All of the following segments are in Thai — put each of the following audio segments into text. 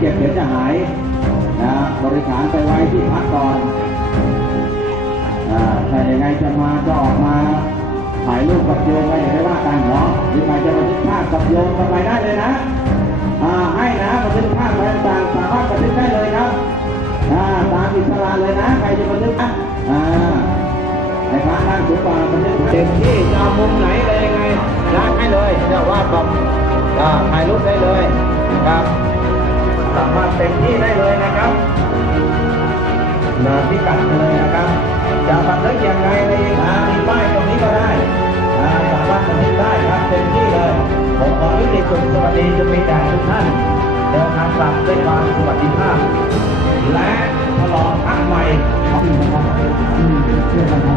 เจ็บเดี๋ยวจะหายนะบริการไปไว้ที่พักก่อนอ่าถ้าอย่างไงจะมาก็ออกมาถ่ายรูปกับโยมไปอย่าได้ว่ากันเนาะหรือใครจะบันทึกภาพกับโยมก็ไปได้เลยนะอ่าให้นะบันทึกภาพอะไรต่างสามารถบันทึกได้เลยครับอ่าตามอิสระเลยนะ ใครจะบันทึกนะอ่าในพระนั่งถือว่ามันเต็มที่จะมุมไหนอะไรยังไงได้ให้เลยจ้าวาดบอกอ่าถ่ายรูปได้เลยนะครับ สามารถเต็มที่ได้เลยนะครับนาพิกัดเลยนะครับ จะบันทึกยังไงในอ่ามีป้ายตรงนี้ก็ได้อาสามารถบันทึกได้ครับเต็มที่เลยผมขอยุติสุขสวัสดีจะมีแด่ทุกท่านเดินทางกลับด้วยความสวัสดิภาพ และฉลองพักใหม่ของ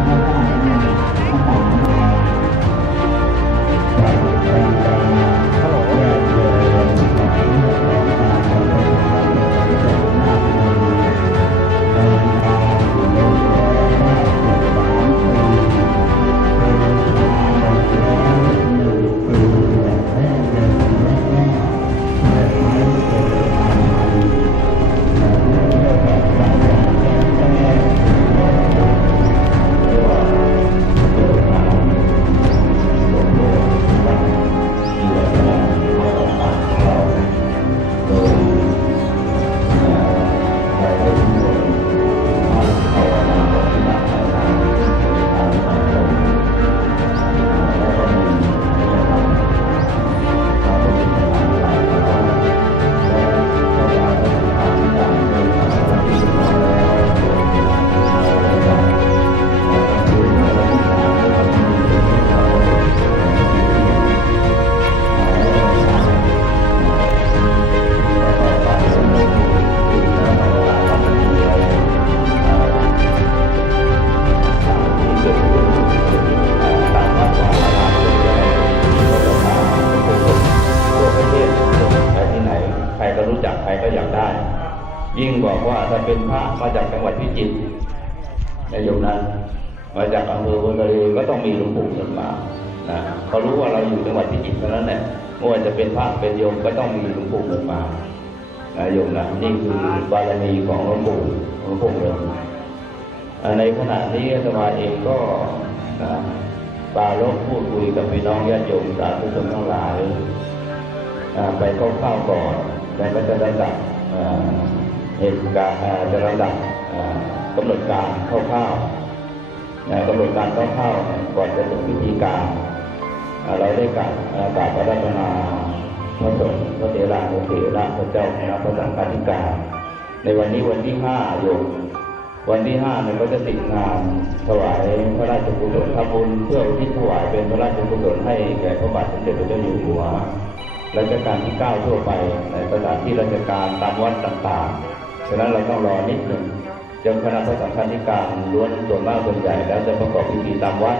ยิ่งบอกว่าถ้าเป็นพระมาจากจังหวัดพิจิตรในโยมนั้น มาจากอำเภอวนทะเลก็ต้องมีหลวงปู่ขึ้นมานะเขารู้ว่าเราอยู่จังหวัดพิจิตรเท่านั้นแหละไม่ว่าจะเป็นพระเป็นโยมก็ต้องมีหลวงปู่ขึ้นมานะโยมนะนี่คือบารมีของหลวงปู่หลวงปู่เลยอ่าในขณะนี้อาตมาเองก็นะปาลบพูดคุยกับพี่น้องญาติโยมสาธุชนทั้งหลายอ่าไปคร่าวก่อนแล้วก็จะลำดับ เหตุการณ์จะลำดับกำหนดการคร่าวๆกำหนดการคร่าวๆก่อนจะถึงพิธีการเราได้กราบกราบพระรัตนาพระสงฆ์พระเถรานุเถระพระเจ้าคณะพระสังฆาธิการ ในวันนี้วันที่ห้าโยมวันที่ห้าเนี่ยก็จะติดงานถวายพระราชกุศลทำบุญเพื่ออุทิศถวายเป็นพระราชกุศลให้แก่พระบาทสมเด็จพระเจ้าอยู่หัวรัชกาลที่เก้าทั่วไปในสถานที่ราชการตามวัดต่างๆ ฉะนั้นเราต้องรอนิดหนึ่งจ้าคณะพระสังฆาธิการล้วนส่วนมากส่วนใหญ่แล้วจะประกอบพิธีตามวัด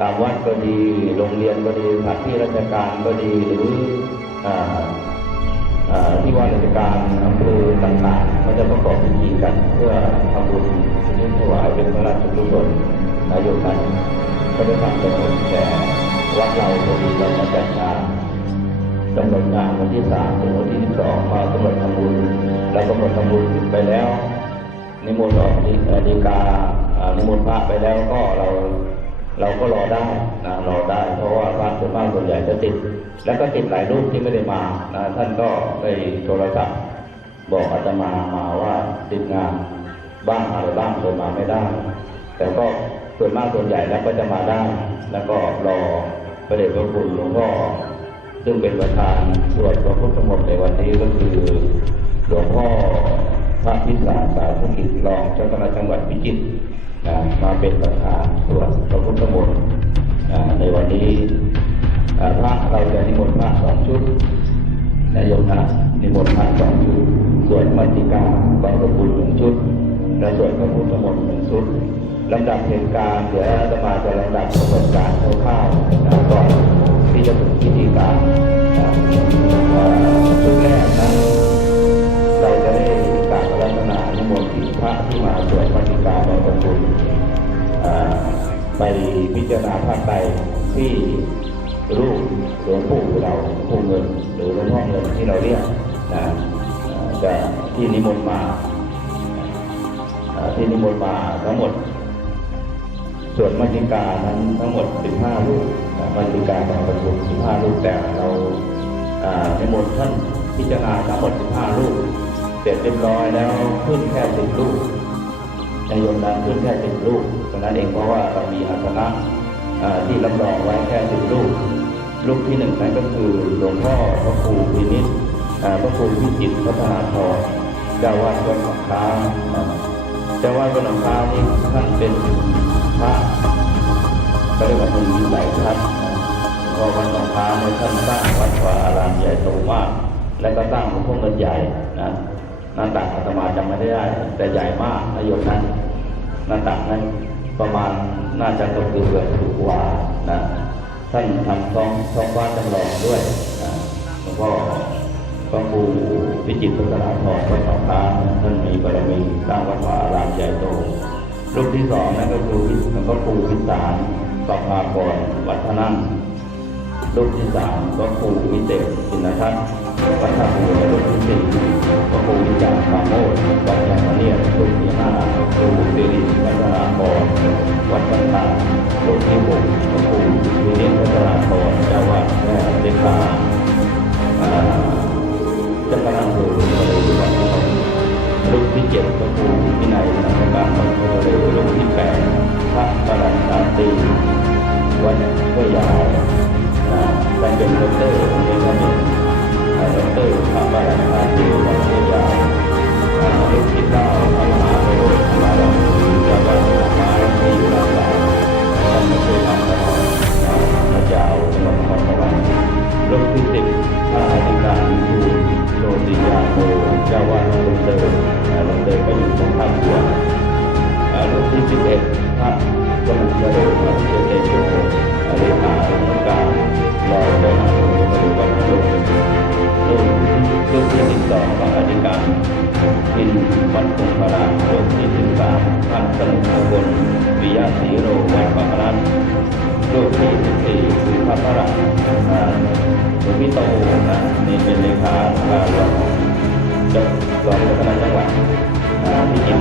ตามวัดก็ดี โรงเรียนก็ดีสถานที่ราชการก็ดีหรือที่ว่าราชการอำเภอต่างๆเขาจะประกอบพิธีกันเพื่อทำบุญที่ถวายเป็นพระราชกุศลนายกนั้นก็ได้ทำเป็นแต่วัดเราพอดีเรามาจัดงานกำหนดงานวันที่สามถึงวันที่สิบสองมากำหนดทำบุญ เรากำหนดทำบุญไปแล้วนิมนต์ออกดีเอ่อดีกานิมนต์พระไปแล้วก็เราเราก็รอได้นะรอได้ เพราะว่าพระส่วนมากส่วนใหญ่จะติด แล้วก็ติดหลายรูปที่ไม่ได้มานะท่านก็ได้โทรศัพท์บอกอาตมามาว่าติดงานบ้างอะไรบ้างเลยมาไม่ได้ แต่ก็ส่วนมากส่วนใหญ่แล้วก็จะมาได้ แล้วก็รอประเดชพระคุณหลวงพ่อซึ่งเป็นประธานสวดพระพุทธมนต์ในวันนี้ก็คือ พระพิสารสาธุกิจรองเจ้าคณะจังหวัดพิจิตรมาเป็นประธานสวดพระพุทธมนต์ในวันนี้อ่าพระเราจะนิมนต์พระสองชุดนายโยมนะนิมนต์พระสองชุดสวดมัติกาบางระบุญหนึ่งชุดและสวดพระพุทธมนต์หนึ่งชุดลำดับเหตุการณ์เดี๋ยวอาตมาจะลำดับกำหนการคร่าวๆก่อนที่จะถึงพิธีการ มนต์ที่พระที่มาสวดมัตติกาบางระบุญอ่าไปพิจารณาภาคใต้ที่รูปหลวงปู่เราหลวงปู่เงิน หรือหลวงพ่อเงินที่เราเรียกนะจะที่นิมนต์มาที่นิมนต์มาทั้งหมด ส่วนมัจจิกานั้นทั้งหมด 15 รูปมัจจิกาการประชุม15 รูปแต่เราอ่านิมนต์ท่านพิจารณาทั้งหมด 15 รูป เสร็จเรียบร้อยแล้วขึ้นแค่10รูปในโยมนั้นขึ้นแค่10รูปตรงนั้นเองเพราะว่าเรามีอาสนะที่รับรองไว้แค่10รูปรูปที่หนึ่งนั่นก็คือหลวงพ่อพระครูพินิจอ่าพระครูพิจิตรพัฒนาธรเจ้าวาดวัดหนองค้าเจ้าวาดวัดหนองค้านี่ท่านเป็นพระก็เรียกว่ามีวิสัยทัศน์พระวัดหนองค้าในยท่านสร้างวัดวาอารามใหญ่โตมาก และก็สร้างหลวงพ่อเงินใหญ่นะ หน้าตักอาตมาจำไม่ได้ แต่ใหญ่มากนายกนั้นหน้าตักนั้นประมาณน่าจะตกเกือบถูกว่านะท่านทำท้องท้องฟ้านจำลองด้วยนะหลวงพ่อพระครูพิจิตรพัฒนาธรวัดหนองค้าท่านมีบารมีสร้างวัดวาอารามใหญ่โตรูปที่สองนั่นก็คือมันก็ครูพิสารปภากรวัฒนังรูปที่สามก็ครูวิเศษสินทัศน์ วัฒนบุรีรูปที่สี่ก็ครูวิจารณ์ปราโมดวัดยามเนียดรูปที่ห้าครูสิริวัฒนากรวัดต่างๆรูปที่หกก็ครู สิบสองพระอธิการพินวัดคงคารามรูปที่สิบสามท่านสมุทรมงคลวิยาสีโรวัดปากรัตรูปที่สิบสี่คือพระพระรัตน์อ่าหลวงพี่โตนะนี่เป็นเลขาการรองจ้ารองเจ้าคณะจังหวัดอ่าพิจิต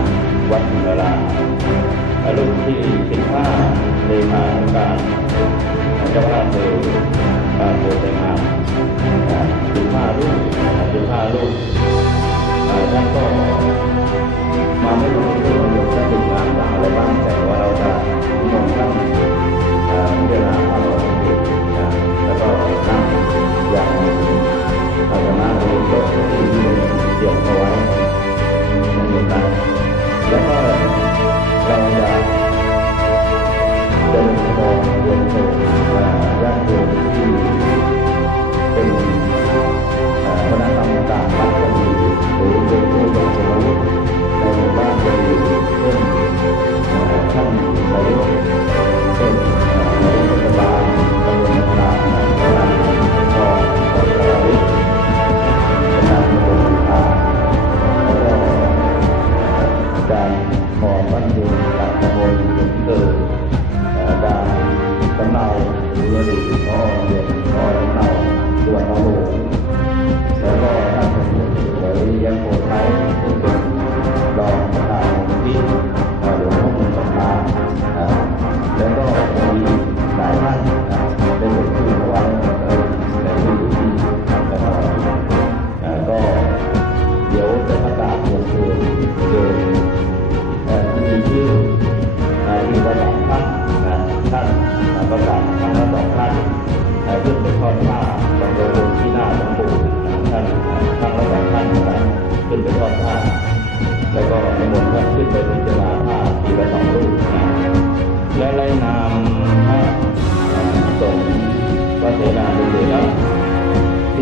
วัดอินทรามรุ่นที่15เลขาธิการเจ้าคณะอำเภอ Thank you.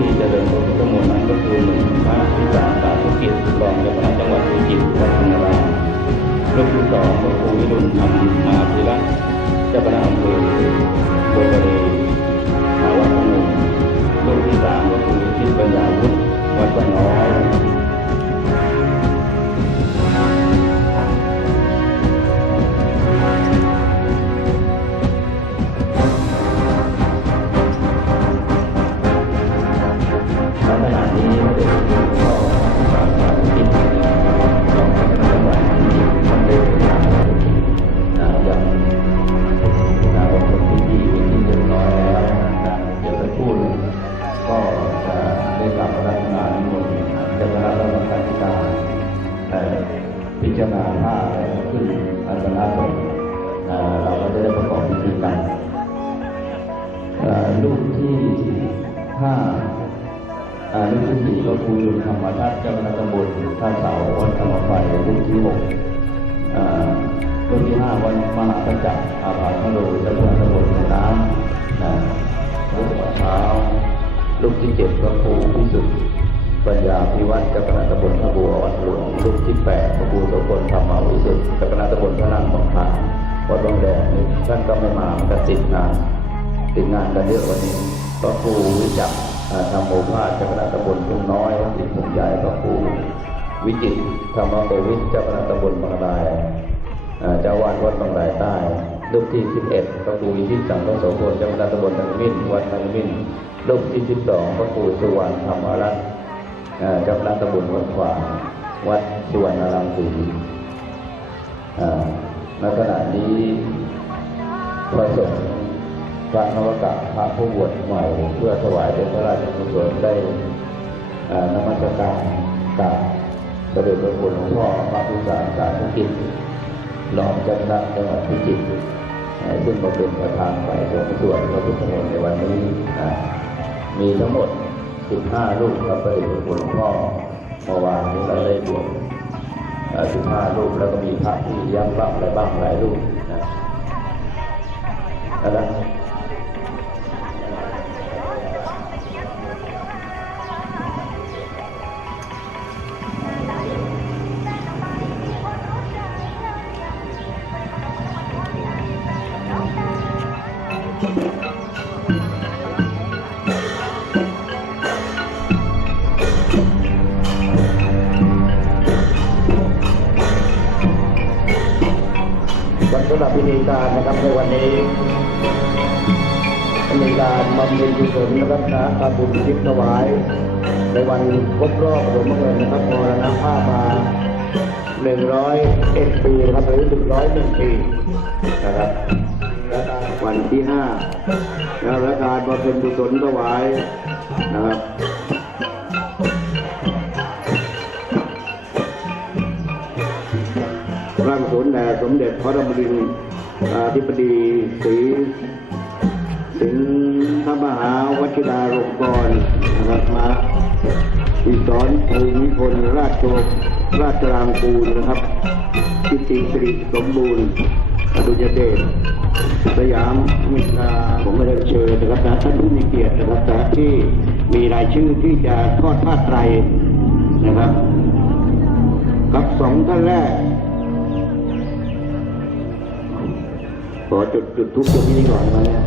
ที่จะเดินพระพุทธมนต์นั้นก็คือหนึ่งพระพิสารสาธุกิจรองเจ้าคณะจังหวัดพิจิตรวัดธนารามรูปที่สองพระครูวิรุณธรรมมาพิรัตน์เจ้าคณะอำเภอโบวรีถาวัดพนมรูปที่สามพระครูวิชิตปัญญาวุฒิวัดบ้านน้อย พิจารณาผ้าอะไรขึ้นอาสนะสงเราก็จะได้ประกอบพิธีกันอ่ารูปที่ห้ารูปที่สี่ก็คือธรรมทัศน์เจ้าคณะตำบลท่าเสาวัดธรรมไฟรูปที่หกรูปที่ห้าวันมหาประจักษ์อาภาพโลเจ้าคณะตำบลน้ำรูปเช้ารูปที่เจ็ดก็ครูพิสุทธิ์ ปัญญาพิวัตรเจ้าคณะตำบลพระบัววัดหลวงรูปที่แปดพระบูโสพลธรรมวิสุทธิ์เจ้าคณะตำบลพระนั่งบางพาวัดบางแดงนี่ท่านก็ไม่มามันติดงานติดงานกันเยอะวันนี้พระครูวิจักธรรมโอภาสเจ้าคณะตำบลทุ่งน้อยติดผมใหญ่พระครูวิจิตธรรมโกวิทเจ้าคณะตำบลบางรายเจ้าวาดวัดบางรายใต้รูปที่สิบเอ็ดพระครูวิชิตสังฆโสพลเจ้าคณะตำบลนางมินวัดนางมินรูปที่สิบสองพระครูสุวรรณธรรมรัตน์ เอ่อเจ้าคณะตำบลวัดขวางวัดสุวรรณรังสีณขณะนี้พระสงฆ์พระนวกะพระผู้บวชใหม่เพื่อถวายเป็นพระราชกุศลได้นมัสการกราบพระเดชพระคุณหลวงพ่อพระพุทธาสาธุกิจรองจ้าคณะจังหวัดพิจิตรซึ่งมาเป็นประธานฝ่ายสงฆ์ส่วนพระพุทธมนต์ในวันนี้มีทั้งหมด 15ลูกครับพระเดชพระคุณหลวงพ่อเมื่อวานนี้เราได้บวชสิบห้าลูกแล้วก็มีพระที่เลี้ยังบ้างอะไรบ้างหลายลูกนะแล้วำหรับพิธีการนะครับในวันนี้มีการบำเพ็ญกุศลนะครับนะทำบุญทิพย์ถวาย ในวันครบรอบหลวงพ่อเงินนะครับมรณภาพมาหนึ่งร้อยเอ็ดปีนะครับหรือหนึ่งร้อยหนึ่งปีนะครับวันที่ห้านะครับและการบำเพ็ญกุศลถวายนะครับ พระกุศลแด่สมเด็จพระดำรินอธิบดีศรีสิงห์มหาวชิราลงกรณ์นะครับมาอิสรภูมิพลราชโชราชรางกูลนะครับทิติสิริสมบูรณ์อดุญเดชสยามมิตราผมไม่ได้เชิญนะครับนะท่านผู้มีเกียรตินะครับนะที่มีรายชื่อที่จะทอดผ้าไตรนะครับ กับสองท่านแรก ขอจุดจุดทุกจุดนี้ก่อนนะเนี่